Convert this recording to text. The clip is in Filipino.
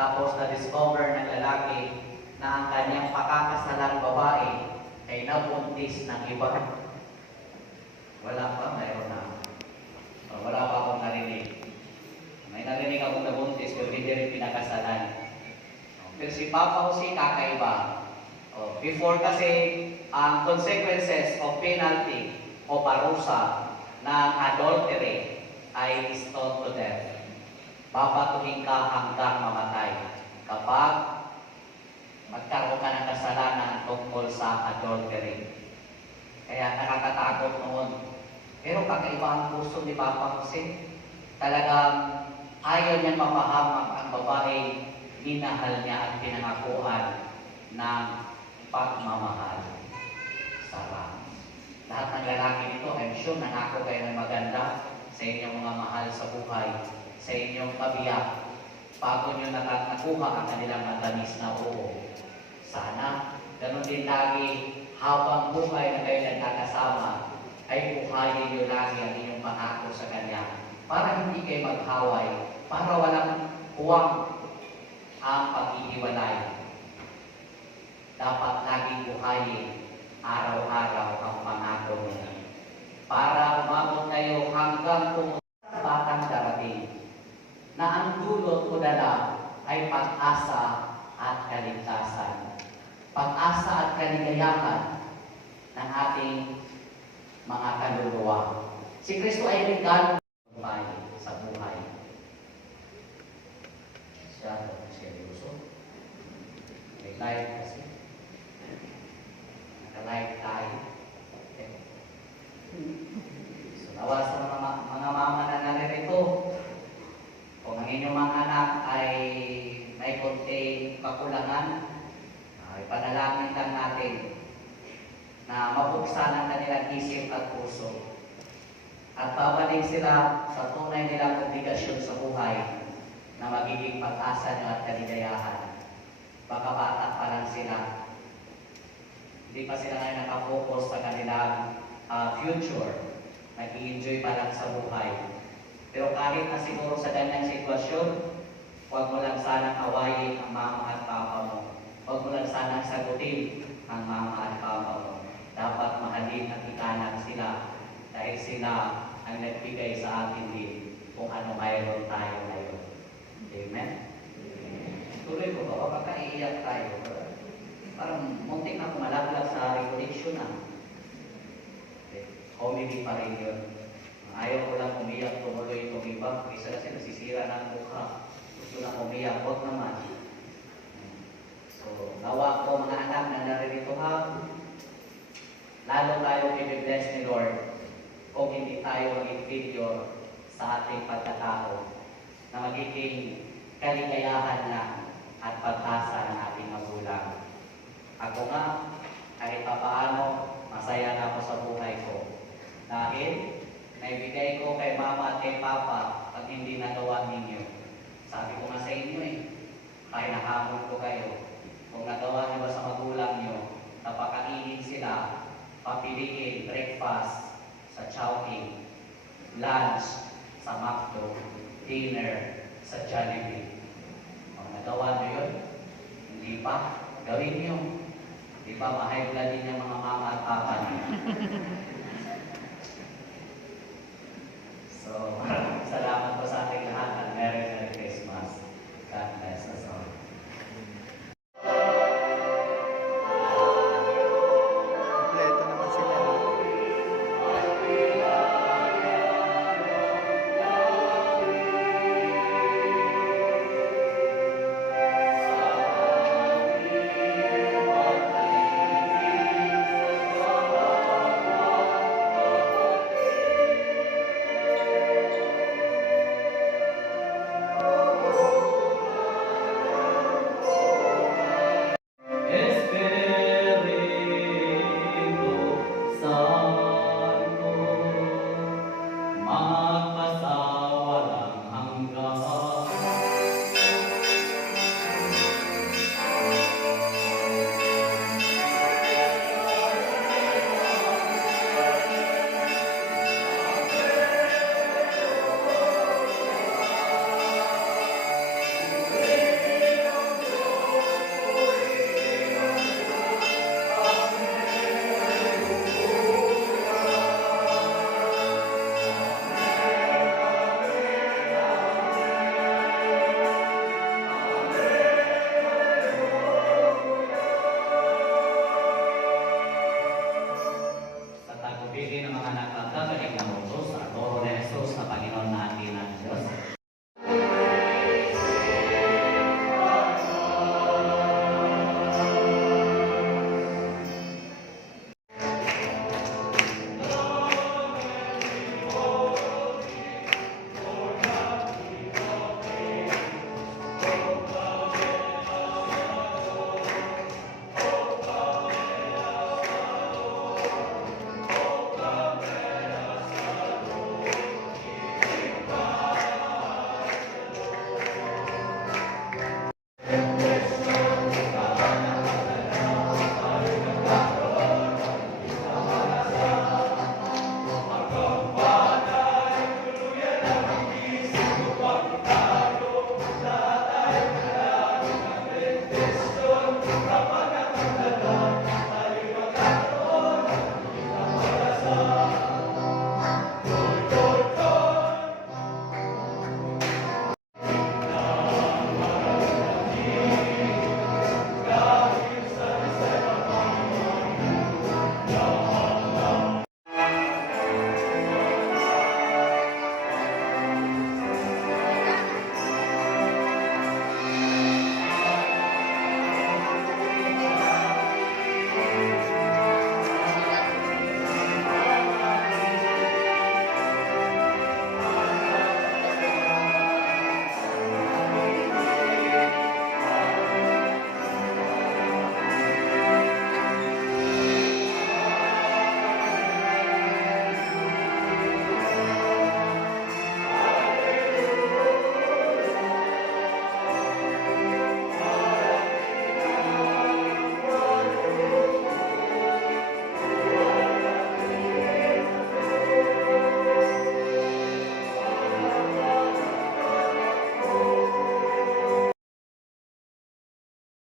Tapos na-discover ng lalaki na ang kanyang pakakasalang babae ay nabuntis ng iba. Wala pa, mayroon na. Wala pa akong narinig. May narinig akong nabuntis pero hindi rin pinakasalan. Pero si Papa Jose kakaiba. Before kasi ang consequences of penalty o parusa ng adultery ay stoned to death. Papatuhin ka hanggang mamatay kapag magkaroon ka ng kasalanan tungkol sa adultery. Kaya nakakatakot noon. Pero kakaiba ang puso ni Papa Jose. Talagang ayaw niya mapahamak ang babae, minahal niya at pinangakuan ng pagmamahal. Sarap. Lahat ng lalaki nito, I'm sure nangako kayo ng maganda sa inyong mga mahal sa buhay, sa inyong kabiyak, bago nyo nakuha ang kanilang matamis na oo. Sana, ganun din lagi, habang buhay na kayo nagkakasama, ay buhayin nyo lagi ang inyong pangako sa Kanya, para hindi kayo maghaway, para walang huwag ang pag-iiwalay. Dapat laging buhayin araw-araw ang pangako niya. Para umabot kayo hanggang pumunta sa batang darating, na ang dulot o dala ay pag-asa at kaligtasan. Pag-asa at kaligayahan ng ating mga kaluluwa. Si Kristo ay regalo sa buhay. Siya seryoso. May life kasi. Naka-life tayo. Okay. So, nawa sa mga mama na naririto, kung ang inyong mga anak ay may konting kakulangan, ay panalangin lang natin na mabuksan ang kanilang isip at puso. At babalik sila sa tunay nilang obligasyon sa buhay na magiging pag-asa nyo at kaligayahan. Baka bata pa lang sila. Hindi pa sila ngayon nakafocus sa kanilang future. Nag-i-enjoy pa lang sa buhay. Pero kahit na siguro sa ganyang sitwasyon, huwag mo lang sanang awayin ang mama at papa mo. Huwag mo lang sanang sagutin ang mama at papa mo. Dapat mahalin at ikanan sila dahil sila ang nagbigay sa atin din kung ano mayroon tayo ngayon. Amen? Tuloy ko ba? Baka iiyak tayo. Parang muntik na kumalaglag sa recollection na. Comedy pa rin yun. Ayaw ko lang umiyak, tumuloy itong iba. Isa kasi nasisira ng mukha. Gusto na umiyak, huwag naman. So, nawa ko mga anak na naririto ha, lalo tayo i-bless ni Lord kung hindi tayo maging failure sa ating pagkatao na magiging kaligayahan lang at pag-asa ng ating magulang. Ako nga, kahit pa paano, masaya na ako sa buhay ko. Dahil, naibigay ko kay mama at kay papa pag hindi nagawa ninyo. Sabi ko nga sa inyo kaya nahamon ko kayo. Kung nagawa niyo ba sa magulang niyo, napakainin sila, papiliin, breakfast sa Chowking, lunch sa McDo, dinner sa Jollibee. Kung nagawa niyo yun, hindi pa, gawin niyo. Di ba, mahal na din yung mga mama at papa niyo. So,